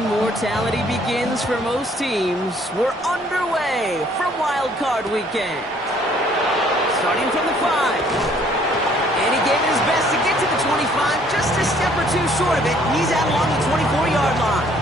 Immortality begins for most teams. We're underway for Wild Card Weekend. Starting from the 5. And he gave it his best to get to the 25, just a step or two short of it. He's out along the 24-yard line.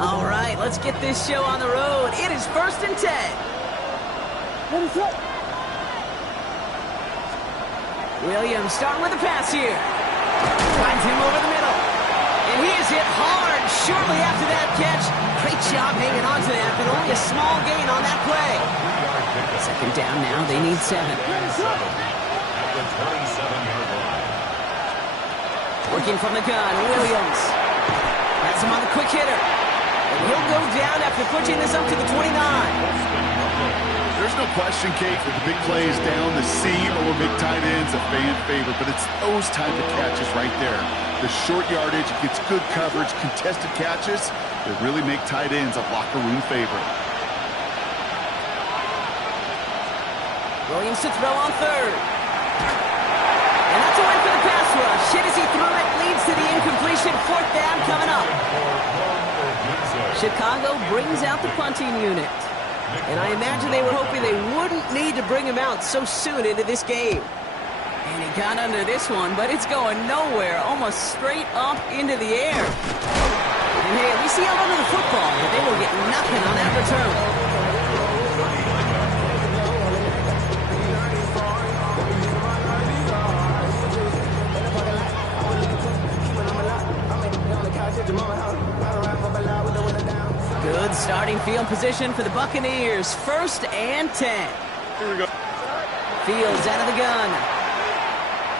All right, let's get this show on the road. It is 1st and 10. Williams starting with a pass here. Finds him over the middle. And he is hit hard shortly after that catch. Great job hanging on to that, but only a small gain on that play. 2nd down now. They need 7. Working from the gun, Williams. Has him on the quick hitter. And he'll go down after pushing this up to the 29. There's no question, Kate, that the big plays down the seam or big tight ends a fan favorite, but it's those type of catches right there. The short yardage gets good coverage, contested catches that really make tight ends a locker room favorite. Williams to throw on 3rd. And that's a win for the pass rush. Hit as he threw it, leads to the incompletion. 4th down coming up. Chicago brings out the punting unit. And I imagine they were hoping they wouldn't need to bring him out so soon into this game. And he got under this one, but it's going nowhere, almost straight up into the air. And hey, at least he held onto the football, but they will get nothing on that return. Good starting field position for the Buccaneers. 1st and 10. Here we go. Fields out of the gun.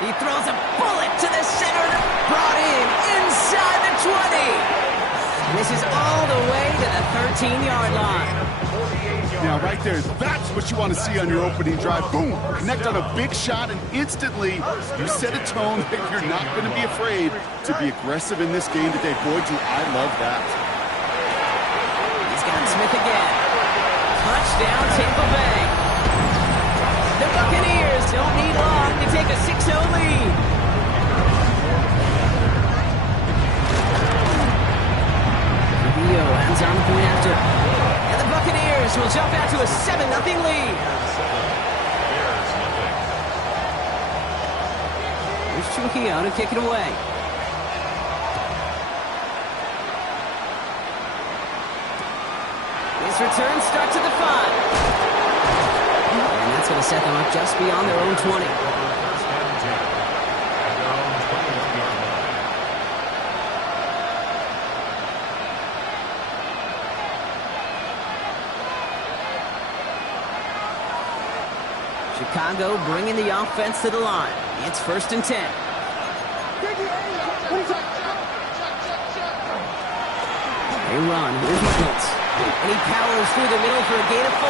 He throws a bullet to the center. Brought in inside the 20. And this is all the way to the 13-yard line. Now, right there, that's what you want to see on your opening drive. Boom! Connect on a big shot, and instantly you set a tone that you're not going to be afraid to be aggressive in this game today. Boy, do I love that. He's got Smith again. Touchdown, Tampa Bay. The Buccaneers don't need long to take a 6-0 lead. Rubio ends on the point after. And the Buccaneers will jump out to a 7-0 lead. Here's Trujillo to kick it away. His return starts at the 5. And that's going to set them up just beyond their own 20. Chicago bringing the offense to the line. It's 1st and 10. They run. Here's Reynolds. And he powers through the middle for a gain of 4.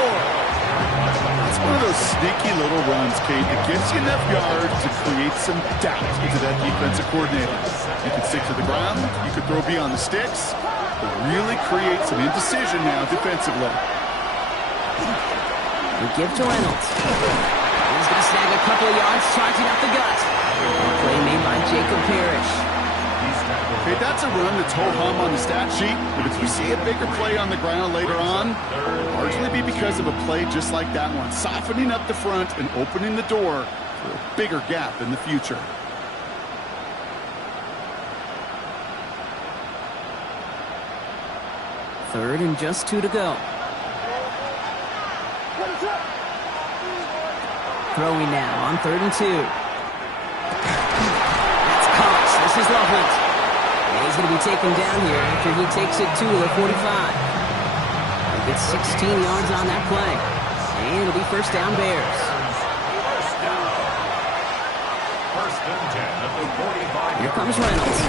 It's one of those sneaky little runs, Kate, that gets you enough yards to create some doubt into that defensive coordinator. You can stick to the ground, you can throw beyond the sticks, but really create some indecision now defensively. They give to Reynolds. He's going to snag a couple of yards, charging up the gut. Play made by Jacob Parrish. Okay, that's a run that's ho-hum on the stat sheet, but if you see a bigger play on the ground later on, it'll largely be because of a play just like that one, softening up the front and opening the door for a bigger gap in the future. Third and just 2 to go. Throwing now on 3rd and 2. That's Cox. This is Loveland. And he's going to be taken down here after he takes it to the 45. He gets 16 yards on that play. And it'll be 1st down Bears. Here comes Reynolds.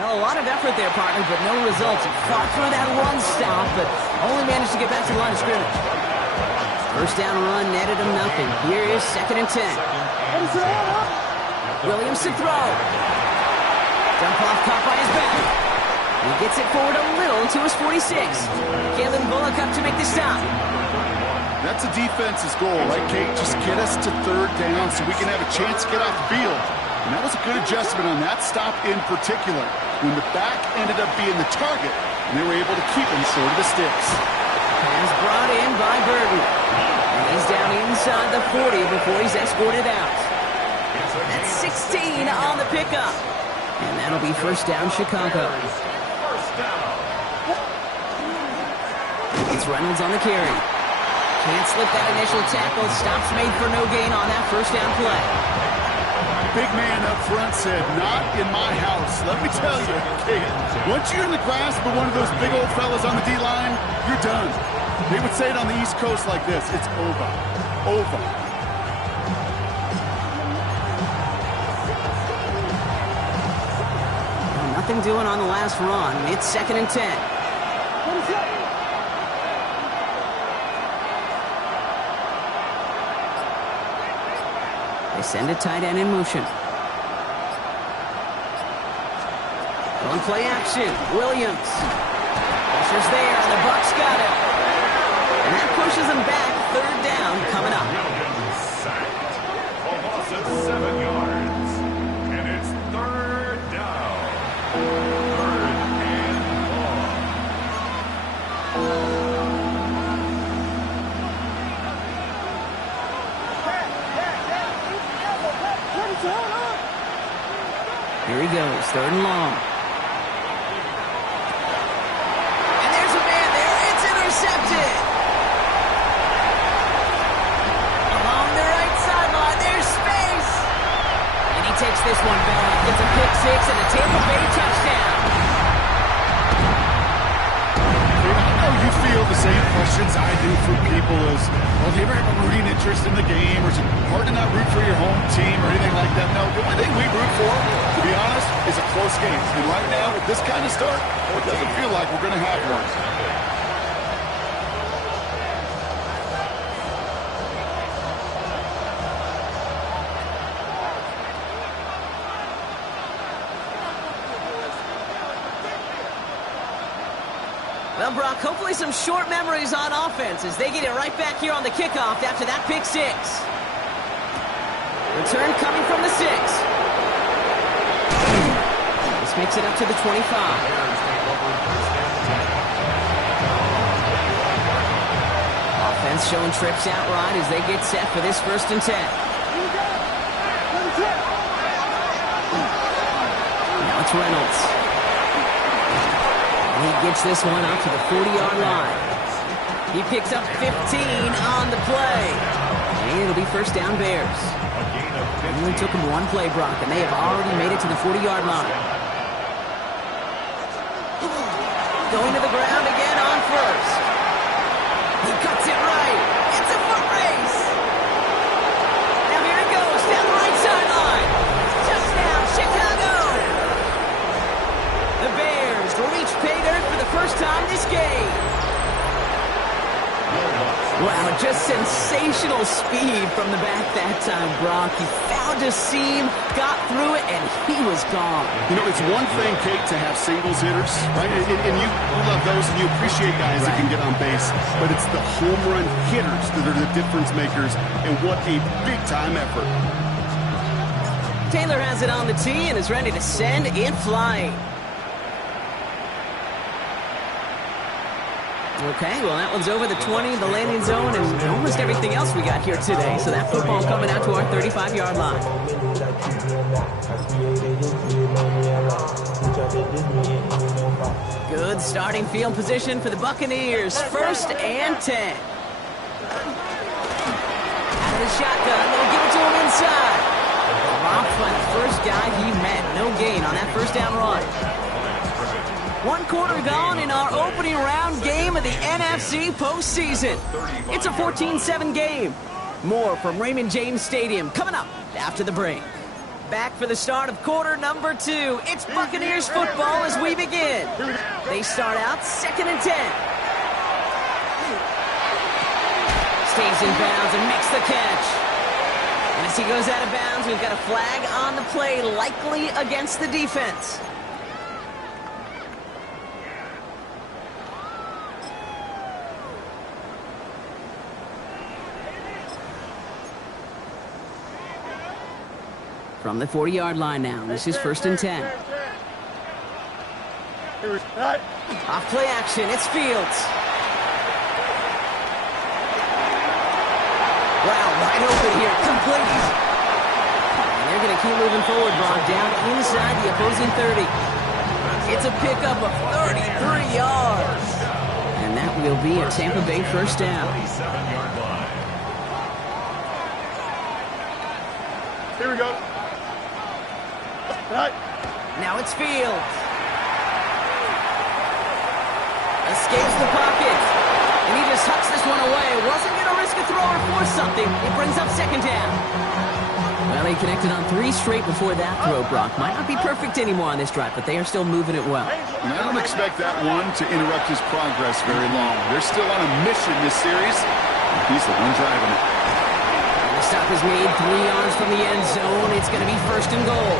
Well, a lot of effort there, partner, but no results. He fought through that run stop, but only managed to get back to the line of scrimmage. 1st down run netted him nothing. Here is 2nd and 10. Williams to throw. caught by his back. He gets it forward a little to his 46. Kalen Bullock up to make the stop. That's a defense's goal, right, Kate? Just get us to third down so we can have a chance to get off the field. And that was a good adjustment on that stop in particular, when the back ended up being the target, and they were able to keep him short of the sticks. Pass brought in by Burton. And he's down inside the 40 before he's escorted out. That's 16 on the pickup. And that'll be first down, Chicago. It's Reynolds on the carry. Can't slip that initial tackle. Stops made for no gain on that first down play. Big man up front said, not in my house. Let me tell you, Kate, once you're in the grasp of one of those big old fellas on the D-line, you're done. They would say it on the East Coast like this. It's over. Over. Nothing doing on the last run. It's 2nd and 10. They send a tight end in motion. On play action, Williams. Pressure's there, and the Bucs got it. And that pushes them back. Third down coming up. Sacked. A loss of 7 yards. And it's third down. Third and long. Here he goes, 3rd and long. And there's a man there. It's intercepted. Along the right sideline, there's space. And he takes this one back. Gets a pick 6 and a Tampa Bay touchdown. I know you feel the same questions I do from people as, well, do you ever have a rooting interest in the game, or is it hard to not root for your home team or anything like that? No, the only thing we root for, to be honest, is a close game. And right now, with this kind of start, it doesn't feel like we're going to have one. Well, Brock, hopefully some short memories on offense as they get it right back here on the kickoff after that pick 6. Return coming from the 6. This makes it up to the 25. Offense showing trips out right as they get set for this 1st and 10. Now it's Reynolds. He gets this one out to the 40-yard line. He picks up 15 on the play. And it'll be first down Bears. It only took him one play, Brock, and they have already made it to the 40-yard line. Going to the ground again on first. He cuts it right. It's a foot race. Now here he goes down the right sideline. Touchdown, Chicago. The Bears reach pay dirt for the first time this game. Wow, just sensational speed from the back that time, Brock. He found a seam, got through it, and he was gone. You know, it's one thing, Kate, to have singles hitters, right? And you love those, and you appreciate guys that can get on base. But it's the home run hitters that are the difference makers, and what a big-time effort. Taylor has it on the tee and is ready to send it flying. Okay, well, that one's over the 20, the landing zone, and almost everything else we got here today. So that football coming out to our 35-yard line. Good starting field position for the Buccaneers. 1st and 10. Out of the shotgun, they'll give it to him inside. Dropped by the first guy he met. No gain on that first down run. 1 quarter gone in our opening round game of the NFC postseason. It's a 14-7 game. More from Raymond James Stadium coming up after the break. Back for the start of quarter number 2. It's Buccaneers football as we begin. They start out 2nd and 10. Stays in bounds and makes the catch. And as he goes out of bounds, we've got a flag on the play, likely against the defense. From the 40-yard line now. This is 1st and 10. Off play action. It's Fields. Wow, wide open here. Complete. And they're going to keep moving forward, Brock, down inside the opposing 30. It's a pickup of 33 yards. And that will be a Tampa Bay first down. 27-yard line. Here we go. Now it's Fields. Escapes the pocket. And he just hucks this one away. Wasn't going to risk a throw or force something. It brings up 2nd down. Well, they connected on 3 straight before that throw, Brock. Might not be perfect anymore on this drive, but they are still moving it well. And I don't expect that one to interrupt his progress very long. They're still on a mission this series. He's the one driving it. And the stop is made 3 yards from the end zone. It's going to be 1st and goal.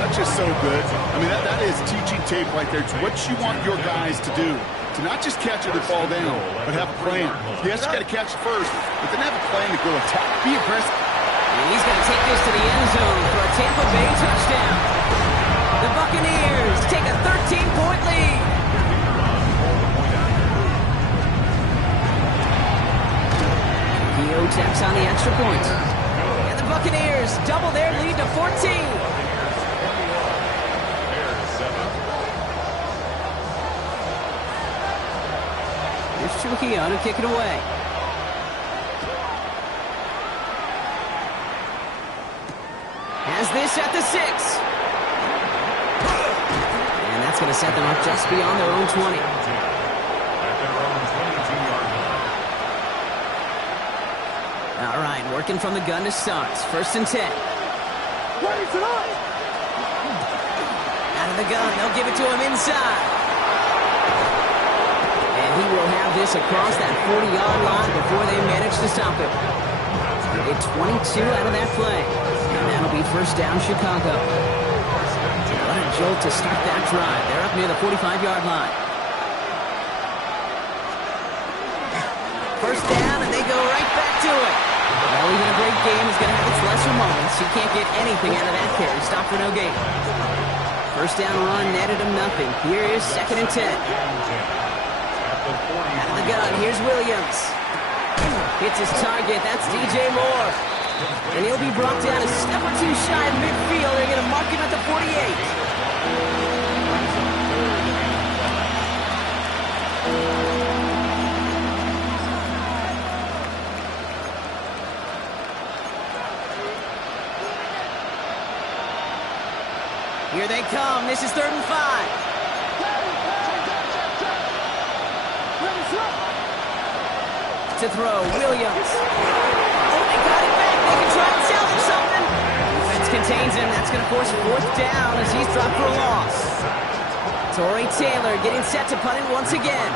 That's just so good. I mean, that is teaching tape right there. It's what you want your guys to do. To not just catch it or fall down, but have a plan. Yes, you got to catch it first, but then have a plan to go attack. Be aggressive. And he's going to take this to the end zone for a Tampa Bay touchdown. The Buccaneers take a 13-point lead. Gio tacks on the extra point. And the Buccaneers double their lead to 14. Here's Trujillo to kick it away. Has this at the 6. And that's going to set them up just beyond their own 20. All right, working from the gun to start. 1st and 10. Out of the gun, they'll give it to him inside. And he will have this across that 40-yard line before they manage to stop him. A 22 out of that play. And that'll be 1st down Chicago. What a jolt to start that drive. They're up near the 45-yard line. 1st down, and they go right back to it. Well, even a great game is going to have its lesser moments. You can't get anything out of that carry. Stop for no gain. 1st down run netted him nothing. Here is 2nd and 10. Out of the gun, here's Williams. Hits his target, that's DJ Moore. And he'll be brought down a step or 2 shy of midfield. They're going to mark him at the 48. Here they come. This is 3rd and 5. To throw, Williams. Oh, they got it back. They can try and salvage something. Defense contains him. That's going to force 4th down as he's dropped for a loss. Torrey Taylor getting set to punt it once again.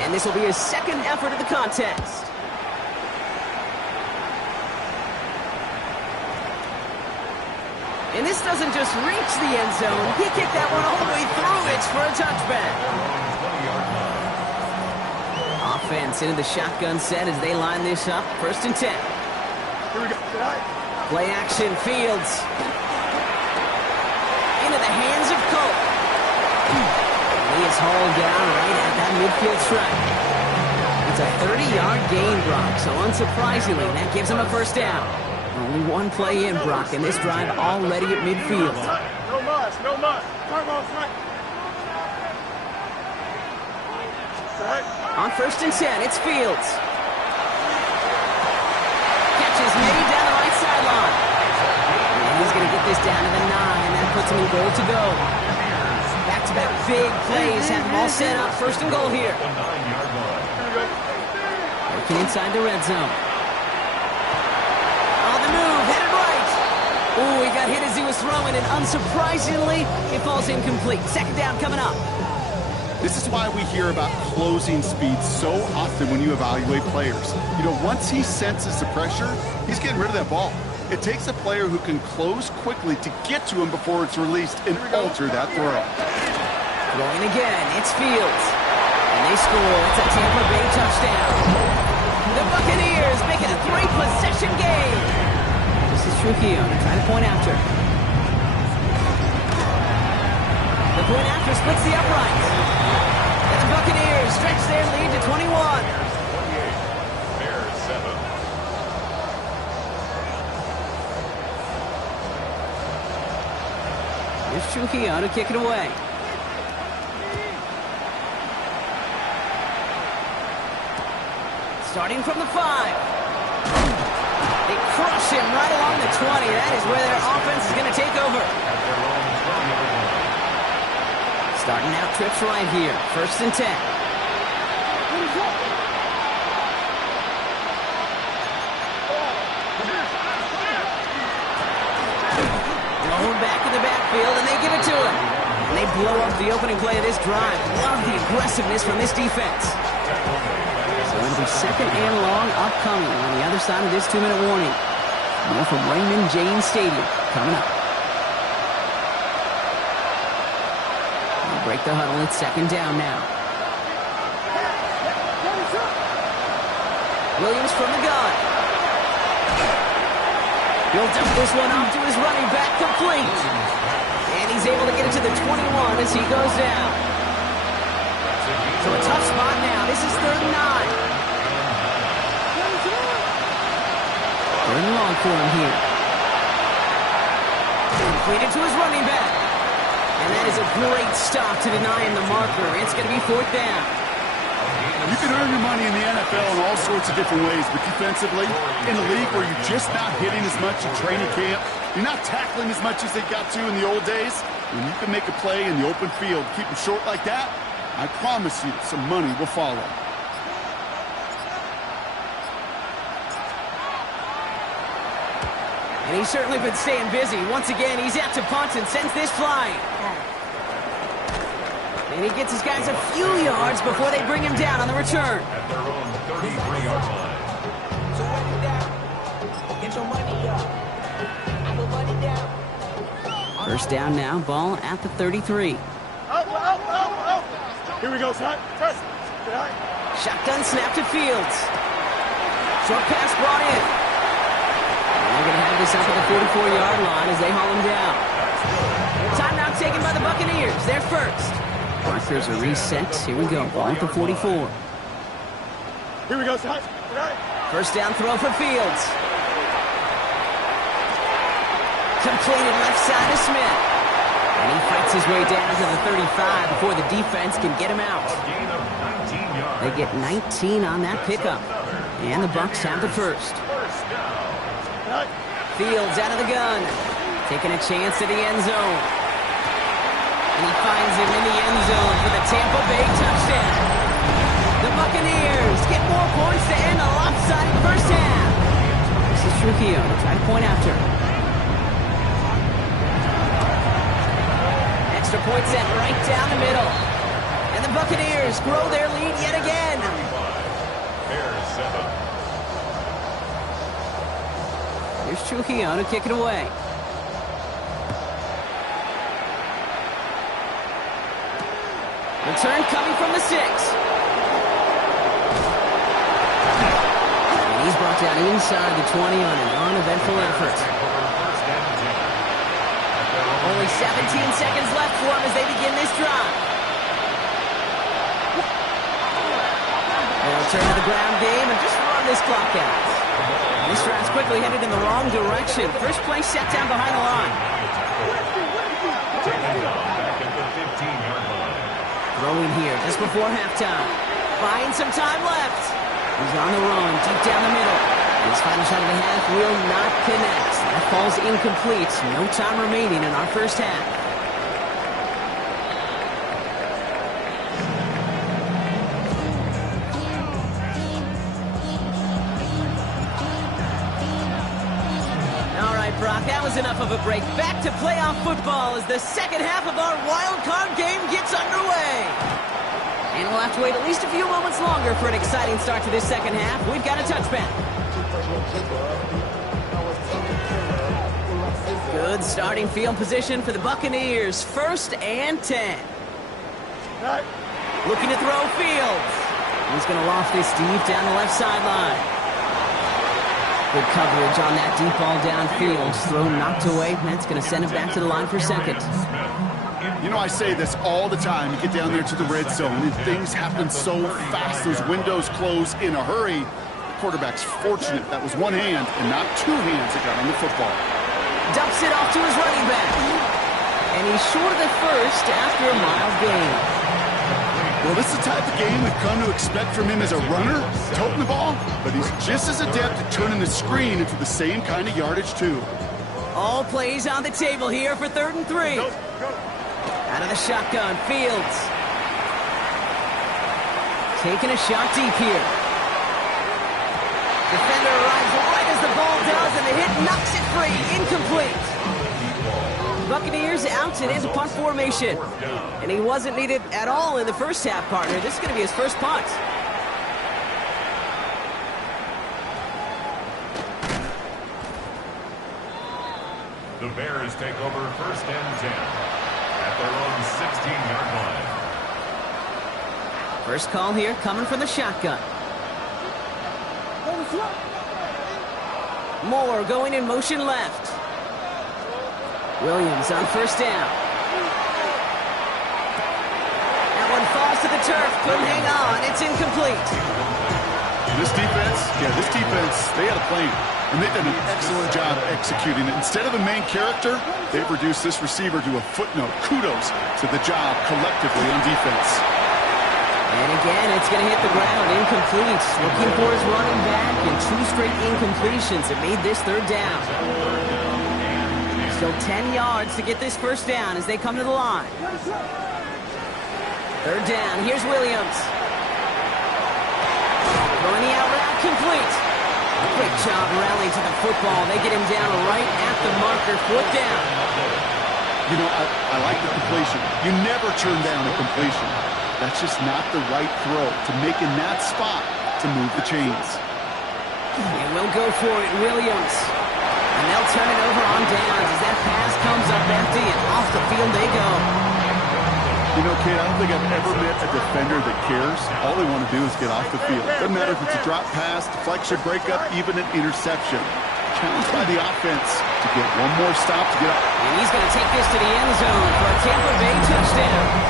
And this will be his 2nd effort of the contest. And this doesn't just reach the end zone. He kicked that one all the way through it for a touchback. Offense into the shotgun set as they line this up. 1st and 10. Here we go. Play action, Fields. Into the hands of Cope. He is hauled down right at that midfield stripe. It's a 30-yard gain, Brock, so unsurprisingly, that gives him a 1st down. Only one play in, Brock, and this drive already at midfield. No muss, no muss. On 1st and 10, it's Fields. Catches made down the right sideline. And he's going to get this down to the 9. That puts him in goal to go. Back-to-back big plays have them all set up. 1st and goal here. Working inside the red zone. On the move, headed right. Oh, he got hit as he was throwing, and unsurprisingly, it falls incomplete. 2nd down coming up. This is why we hear about closing speed so often when you evaluate players. You know, once he senses the pressure, he's getting rid of that ball. It takes a player who can close quickly to get to him before it's released and alter that throw. Throwing again, it's Fields. And they score. It's a Tampa Bay touchdown. The Buccaneers make it a 3-possession game. This is Trujillo to try the point after. The point after splits the uprights. And the Buccaneers stretch their lead to 21. Bears 7. Here's Trujillo to kick it away. Starting from the 5. They crush him right along the 20. That is where their offense is going to take over. Starting out trips right here. 1st and 10. Blown back in the backfield, and they give it to him. And they blow up the opening play of this drive. Love the aggressiveness from this defense. So it'll be 2nd and long upcoming on the other side of this 2-minute warning. More from Raymond James Stadium coming up. They break the huddle. It's 2nd down now. Williams from the gun. He'll dump this one off to his running back, complete. And he's able to get it to the 21 as he goes down. So a tough spot now. This is 3rd and 9. 3rd and long for him here. Completed to his running back. And that is a great stop to deny him the marker. It's going to be 4th down. You can earn your money in the NFL in all sorts of different ways, but defensively, in a league where you're just not hitting as much in training camp, you're not tackling as much as they got to in the old days, when you can make a play in the open field, keep them short like that, I promise you some money will follow. And he's certainly been staying busy. Once again, he's out to punt and sends this flying. And he gets his guys a few yards before they bring him down on the return. At their own 33-yard line. So run it down. Get your money up. I will run it down. 1st down now, ball at the 33. Here we go, son. Press. Shotgun snap to Fields. Short pass brought in. And they're going to have this up at the 44-yard line as they haul him down. Timeout taken by the Buccaneers. They're first. Markers are reset. Here we go. Ball at the 44. Here we go, son. 1st down throw for Fields. Completed left side to Smith. And he fights his way down to the 35 before the defense can get him out. A gain of 19 yards. They get 19 on that pickup. And the Bucs have the 1st. 1st down. Fields out of the gun. Taking a chance at the end zone. And he finds him in the end zone for the Tampa Bay touchdown. The Buccaneers get more points to end a lopsided 1st half. This is Trujillo to try to point after. Extra point set right down the middle. And the Buccaneers grow their lead yet again. Bears 7. Here's Trujillo to kick it away. Return coming from the 6. And he's brought down inside the 20 on an uneventful effort. Only 17 seconds left for him as they begin this drive. They'll turn to the ground game and just run this clock out. This drive's quickly headed in the wrong direction. First play set down behind the line. Back at the 15-yard line. Throwing here just before halftime. Buying some time left. He's on the run, deep down the middle. His final shot of the half will not connect. That falls incomplete. No time remaining in our 1st half. All right, Brock, that was enough of a break. Back to playoff football as the 2nd half of our wild card game gets underway. And we'll have to wait at least a few moments longer for an exciting start to this 2nd half. We've got a touchback. Good starting field position for the Buccaneers. 1st and 10. Looking to throw Fields. He's going to loft this deep down the left sideline. Good coverage on that deep ball downfield. Throw knocked away. That's going to send him back to the line for second. You know, I say this all the time. You get down there to the red zone, and things happen so fast. Those windows close in a hurry. The quarterback's fortunate that was one hand and not two hands that got on the football. Dumps it off to his running back. And he's short of the first after a mild gain. Well, this is the type of game we've come to expect from him as a runner, toting the ball, but he's just as adept at turning the screen into the same kind of yardage, too. All plays on the table here for 3rd and 3. Out of the shotgun, Fields. Taking a shot deep here. Defender arrives right as the ball does, and the hit knocks it free. Incomplete. Buccaneers out and into punt formation. And he wasn't needed at all in the first half, partner. This is going to be his first punt. The Bears take over 1st and 10 at their own 16-yard line. First call here coming from the shotgun. Moore going in motion left. Williams on 1st down. That one falls to the turf. Couldn't hang on. It's incomplete. This defense, they had a plan, and they've done an excellent job executing it. Instead of the main character, they've reduced this receiver to a footnote. Kudos to the job collectively on defense. And again, it's going to hit the ground. Incomplete. Looking for his running back, and 2 straight incompletions that made this 3rd down. Still 10 yards to get this 1st down as they come to the line. 3rd down. Here's Williams. Throwing the out route complete. Great job rallying to the football. They get him down right at the marker. 4th down. You know, I like the completion. You never turn down a completion. That's just not the right throw to make in that spot to move the chains. And we'll go for it, Williams. And they'll turn it over on downs as that pass comes up empty, and off the field they go. You know, Kate, I don't think I've ever met a defender that cares. All they want to do is get off the field. Doesn't matter if it's a drop pass, deflection, breakup, even an interception. Challenged by the offense to get one more stop to get up. And he's going to take this to the end zone for a Tampa Bay touchdown.